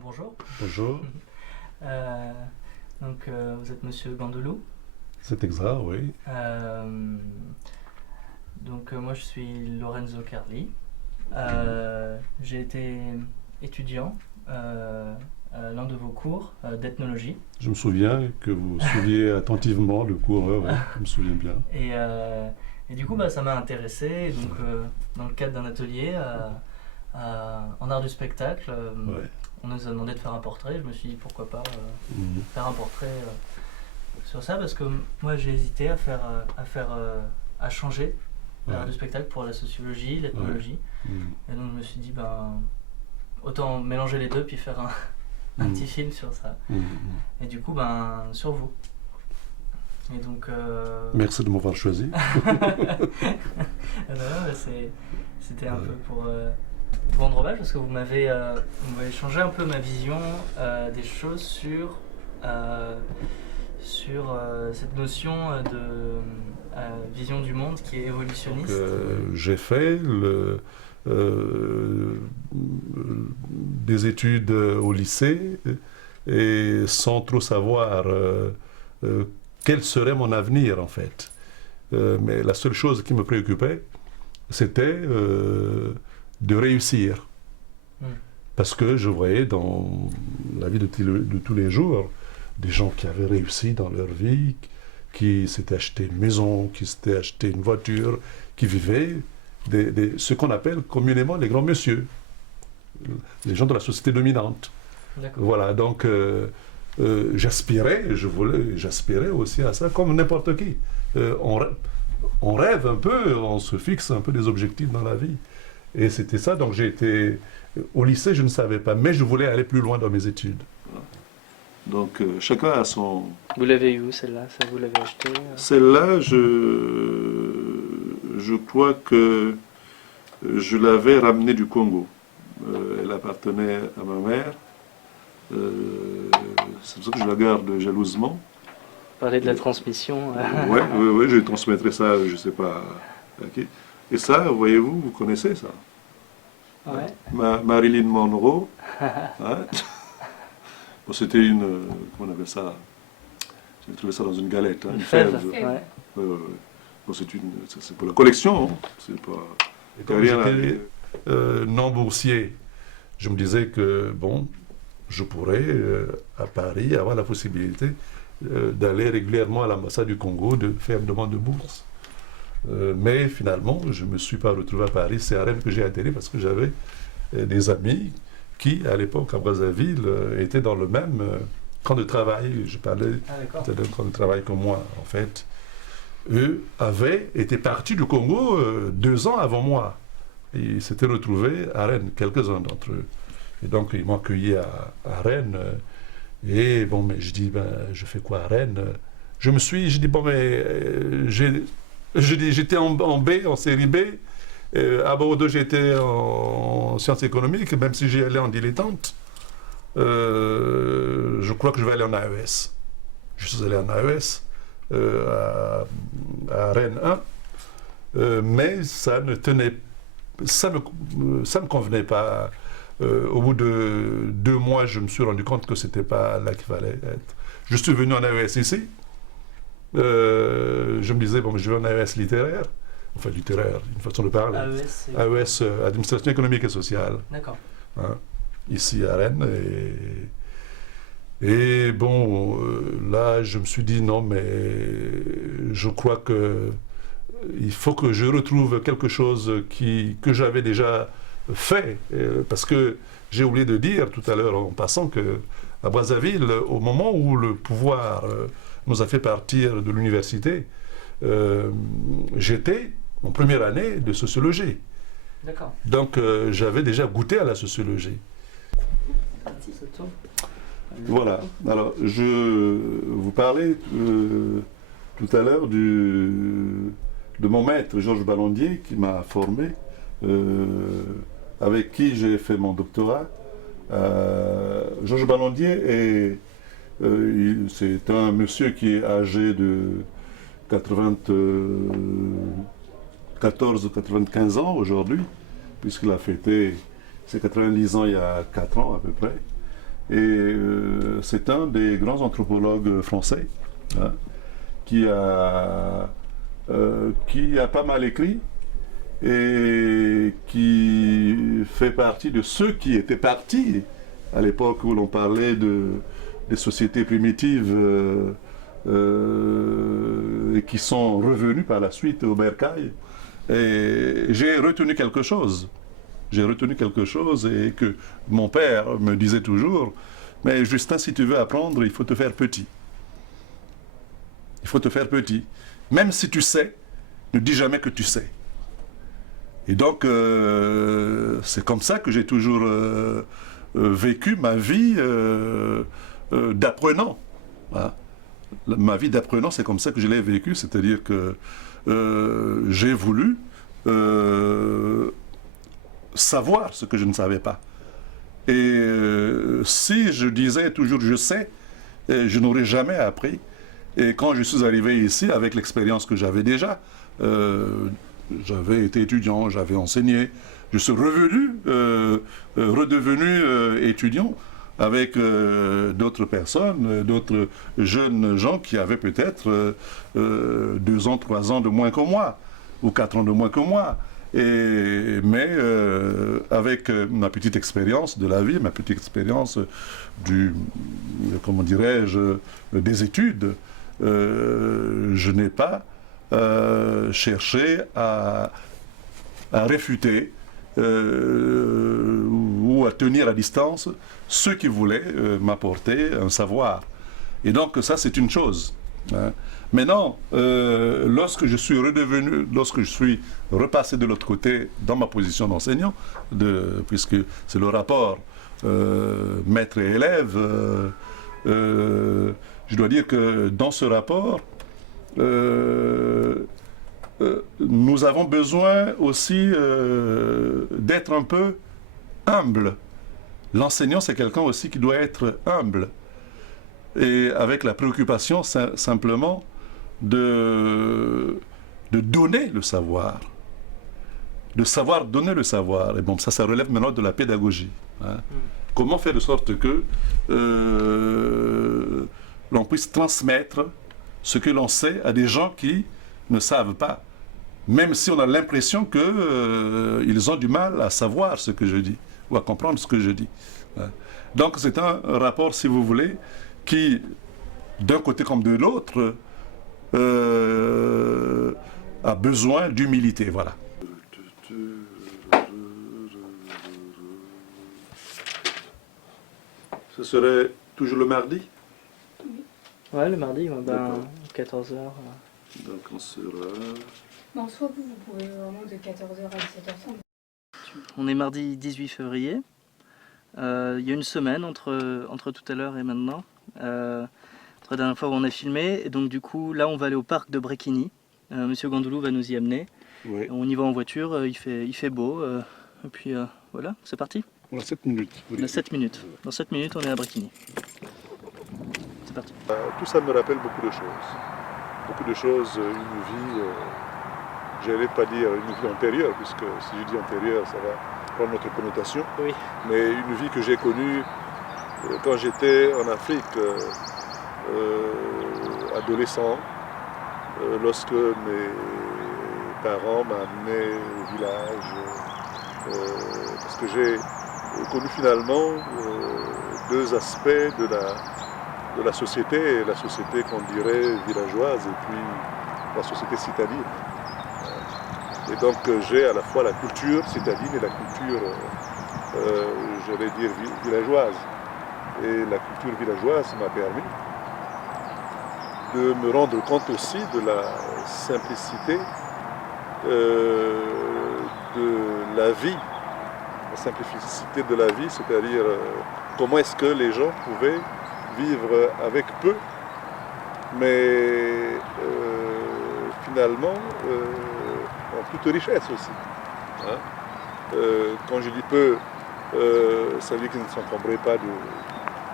Bonjour. Bonjour, Euh, vous êtes Monsieur Gandelou. c'est exact, oui. Moi, je suis Lorenzo Carli. J'ai été étudiant à l'un de vos cours d'ethnologie. Je me souviens que vous suiviez attentivement le cours, ouais, je me souviens bien. Et du coup, ça m'a intéressé. Et donc, dans le cadre d'un atelier en art du spectacle, Ouais. on nous a demandé de faire un portrait. Je me suis dit pourquoi pas Mhm. faire un portrait sur ça, parce que moi j'ai hésité à changer l'art Ouais. du spectacle pour la sociologie, l'ethnologie. Mhm. Et donc je me suis dit autant mélanger les deux puis faire un Mhm. petit film sur ça. Mhm. Et du coup sur vous. Et donc Merci de m'avoir choisi. c'était un peu pour vous rendre hommage, parce que vous m'avez changé un peu ma vision des choses sur cette notion de vision du monde qui est évolutionniste. J'ai fait des études au lycée et sans trop savoir euh, quel serait mon avenir en fait. Mais la seule chose qui me préoccupait, c'était de réussir. Mm. Parce que je voyais dans la vie de tous les jours des gens qui avaient réussi dans leur vie, qui s'étaient acheté une maison, qui s'étaient acheté une voiture, qui vivaient ce qu'on appelle communément les grands messieurs, les gens de la société dominante. D'accord. Voilà, donc j'aspirais aussi à ça, comme n'importe qui. On rêve un peu, on se fixe un peu des objectifs dans la vie. Et c'était ça, donc j'ai été... Au lycée, je ne savais pas, mais je voulais aller plus loin dans mes études. Donc chacun a son... Vous l'avez eu où celle-là? Ça, vous l'avez acheté Celle-là, je crois que je l'avais ramenée du Congo. Elle appartenait à ma mère. C'est pour ça que je la garde jalousement. Parler de la transmission. Oui, je transmettrai ça, je ne sais pas à qui. Et ça, voyez-vous, vous connaissez ça. Ouais. Marilyn Monroe. Hein. Bon, c'était une... Comment on appelle ça? J'ai trouvé ça dans une galette, hein, une fève. Ouais. Bon, c'est pour la collection, hein. C'est pas... Et quand j'étais non boursier, je me disais que, bon, je pourrais, à Paris, avoir la possibilité d'aller régulièrement à l'ambassade du Congo, de faire une demande de bourse. Mais finalement, je ne me suis pas retrouvé à Paris. C'est à Rennes que j'ai atterri parce que j'avais des amis qui, à l'époque, à Brazzaville, étaient dans le même camp de travail. Je parlais d'un camp de travail comme moi, en fait. Eux avaient été partis du Congo 2 ans avant moi. Ils s'étaient retrouvés à Rennes, quelques-uns d'entre eux. Et donc, ils m'ont accueilli à Rennes. Et bon, mais je dis, je fais quoi à Rennes? Je dis, bon, mais j'étais en B, en série B. À Bordeaux, j'étais en sciences économiques, même si j'y allais en dilettante. Je crois que je vais aller en AES. Je suis allé en AES à Rennes 1. Mais ça me convenait pas. Au bout de 2 mois, je me suis rendu compte que c'était pas là qu'il fallait être. Je suis venu en AES ici. Je me disais, bon, je vais en AES littéraire. Enfin, littéraire, une façon de parler. AES, Administration économique et sociale. D'accord. Hein, ici à Rennes. Et bon, là, je me suis dit, non, mais je crois que il faut que je retrouve quelque chose que j'avais déjà fait. Parce que j'ai oublié de dire tout à l'heure en passant qu'à Brazzaville, au moment où le pouvoir nous a fait partir de l'université, j'étais en première année de sociologie. D'accord. Donc j'avais déjà goûté à la sociologie. Voilà. Alors, je vous parlais tout à l'heure de mon maître, Georges Ballandier, qui m'a formé, avec qui j'ai fait mon doctorat. Georges Ballandier c'est un monsieur qui est âgé de 94 ou 95 ans aujourd'hui, puisqu'il a fêté ses 90 ans il y a 4 ans à peu près. Et c'est un des grands anthropologues français, hein, qui a pas mal écrit et qui fait partie de ceux qui étaient partis à l'époque où l'on parlait des sociétés primitives et qui sont revenus par la suite au Bercail. Et j'ai retenu quelque chose. J'ai retenu quelque chose et que mon père me disait toujours, mais Justin, si tu veux apprendre, il faut te faire petit. Il faut te faire petit. Même si tu sais, ne dis jamais que tu sais. Et donc, c'est comme ça que j'ai toujours vécu ma vie d'apprenant. Hein. Ma vie d'apprenant, c'est comme ça que je l'ai vécu, c'est-à-dire que j'ai voulu savoir ce que je ne savais pas. Et si je disais toujours je sais, je n'aurais jamais appris. Et quand je suis arrivé ici, avec l'expérience que j'avais déjà, j'avais été étudiant, j'avais enseigné, je suis redevenu étudiant avec d'autres personnes, d'autres jeunes gens qui avaient peut-être 2 ans, 3 ans de moins que moi, ou 4 ans de moins que moi. Mais avec ma petite expérience de la vie, ma petite expérience comment dirais-je, des études, je n'ai pas cherché à réfuter ou à tenir à distance ceux qui voulaient m'apporter un savoir. Et donc ça, c'est une chose. Hein. Maintenant, lorsque je suis repassé de l'autre côté dans ma position d'enseignant, puisque c'est le rapport maître et élève, je dois dire que dans ce rapport, nous avons besoin aussi d'être un peu humble. L'enseignant, c'est quelqu'un aussi qui doit être humble. Et avec la préoccupation simplement de donner le savoir. De savoir donner le savoir. Et bon, ça relève maintenant de la pédagogie. Hein. Comment faire de sorte que l'on puisse transmettre ce que l'on sait à des gens qui ne savent pas. Même si on a l'impression qu'ils ont du mal à savoir ce que je dis, ou à comprendre ce que je dis. Hein. Donc c'est un rapport, si vous voulez, qui, d'un côté comme de l'autre, a besoin d'humilité, voilà. Ce serait toujours le mardi? Oui. Ouais, le mardi, 14h. Donc on sera... En soit vous pouvez vraiment de 14h à 17h30. On est mardi 18 février. Il y a une semaine entre tout à l'heure et maintenant. Entre la dernière fois où on a filmé. Et donc du coup, là on va aller au parc de Bréquigny. Monsieur Gandoulou va nous y amener. Oui. On y va en voiture, il fait beau. Et puis voilà, c'est parti. On a 7 minutes. On a 7 minutes. Dans 7 minutes, on est à Bréquigny. C'est parti. Tout ça me rappelle beaucoup de choses. Beaucoup de choses, une vie, je n'allais pas dire une vie antérieure, puisque si je dis antérieure, ça va prendre notre connotation. Oui. Mais une vie que j'ai connue quand j'étais en Afrique, adolescent, lorsque mes parents m'amenaient au village, parce que j'ai connu finalement 2 aspects de la société qu'on dirait villageoise et puis la société citadine. Et donc j'ai à la fois la culture citadine et la culture, j'allais dire, villageoise. Et la culture villageoise m'a permis de me rendre compte aussi de la simplicité de la vie. La simplicité de la vie, c'est-à-dire comment est-ce que les gens pouvaient vivre avec peu, mais finalement en toute richesse aussi. Hein. Quand je dis peu, ça veut dire qu'ils ne s'encombraient pas de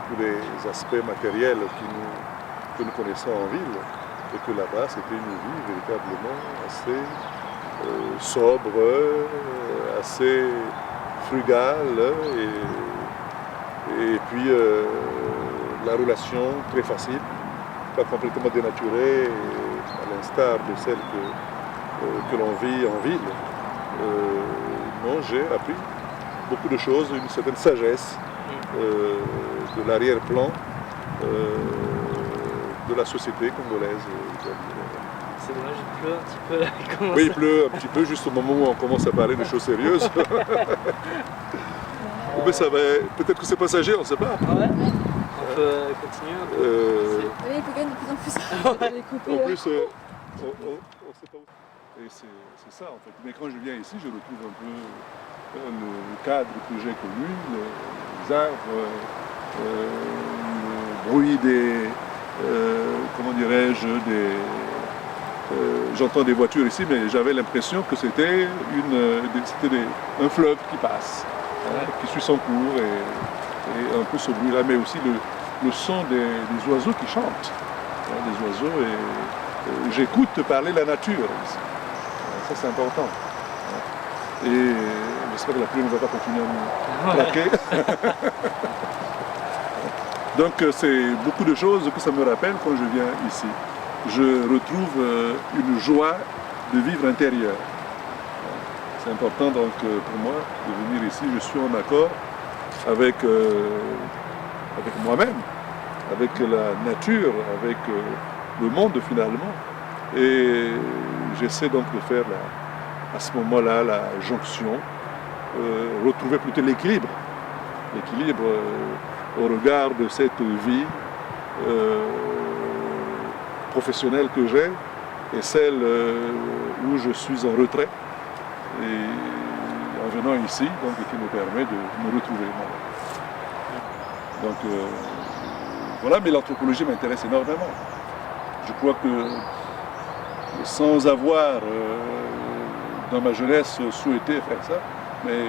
tous les aspects matériels que nous connaissons en ville, et que là-bas c'était une vie véritablement assez sobre, assez frugale et Et puis la relation très facile, pas complètement dénaturée, à l'instar de celle que l'on vit en ville. Non, j'ai appris beaucoup de choses, une certaine sagesse de l'arrière-plan de la société congolaise. C'est dommage, il pleut un petit peu là. Oui, il pleut un petit peu juste au moment où on commence à parler de choses sérieuses. Mais ça va, peut-être que c'est passager, on ne sait pas. Ouais, on peut continuer un peu. Oui, il faut gagner de plus en plus. En plus, on sait pas où. Et c'est ça en fait. Mais quand je viens ici, je retrouve un peu le cadre que j'ai connu, les arbres, le bruit des, comment dirais-je, j'entends des voitures ici, mais j'avais l'impression que c'était un fleuve qui passe, qui suit son cours, et un peu ce bruit-là, mais aussi le son des oiseaux qui chantent. Des oiseaux, et j'écoute parler la nature ici. Ça, c'est important. Et j'espère que la pluie ne va pas continuer à nous traquer. Donc, c'est beaucoup de choses que ça me rappelle quand je viens ici. Je retrouve une joie de vivre intérieur. C'est important donc pour moi de venir ici. Je suis en accord avec moi-même, avec la nature, avec le monde finalement. Et j'essaie donc de faire à ce moment-là la jonction, retrouver plutôt l'équilibre. L'équilibre au regard de cette vie professionnelle que j'ai et celle où je suis en retrait. Et en venant ici, donc, qui me permet de me retrouver. Donc voilà, mais l'anthropologie m'intéresse énormément. Je crois que sans avoir dans ma jeunesse souhaité faire ça, mais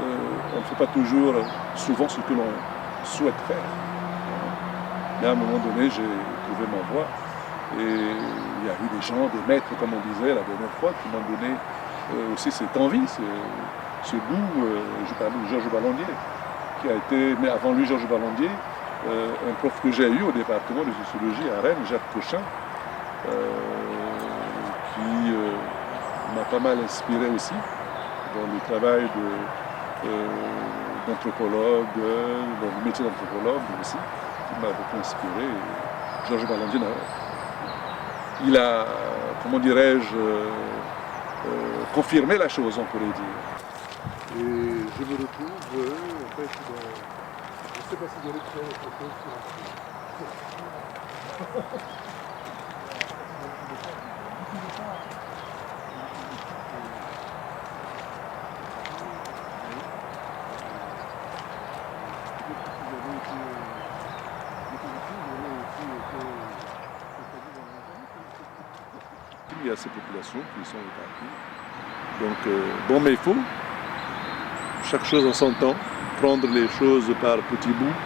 on ne fait pas toujours souvent ce que l'on souhaite faire. Mais à un moment donné, j'ai trouvé ma voie. Et il y a eu des gens, des maîtres, comme on disait la dernière fois, qui m'ont donné aussi cette envie, ce goût. Je parlais de Georges Ballandier, qui a été, mais avant lui, Georges Ballandier, un prof que j'ai eu au département de sociologie à Rennes, Jacques Cochin, qui m'a pas mal inspiré aussi dans le travail d'anthropologue, dans le métier d'anthropologue aussi, qui m'a beaucoup inspiré. Georges Ballandier, il a, comment dirais-je, confirmé la chose, on pourrait dire. Et je me retrouve, en fait, je ne sais pas si j'aurais fait autre chose sur il y a ces populations qui sont réparties. Donc, bon, mais il faut chaque chose en son temps, prendre les choses par petits bouts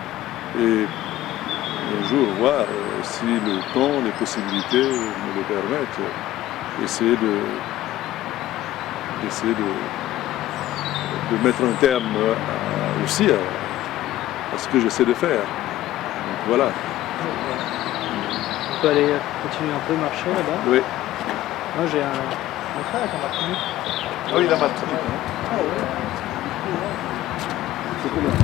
et un jour voir si le temps, les possibilités me le permettent, essayer de mettre un terme aussi à ce que j'essaie de faire. Donc voilà. On peut aller continuer un peu marcher là-bas. Oui. Moi j'ai un frère qui en Martinique. Ah oui, la Martinique. Ah ouais. C'est comment?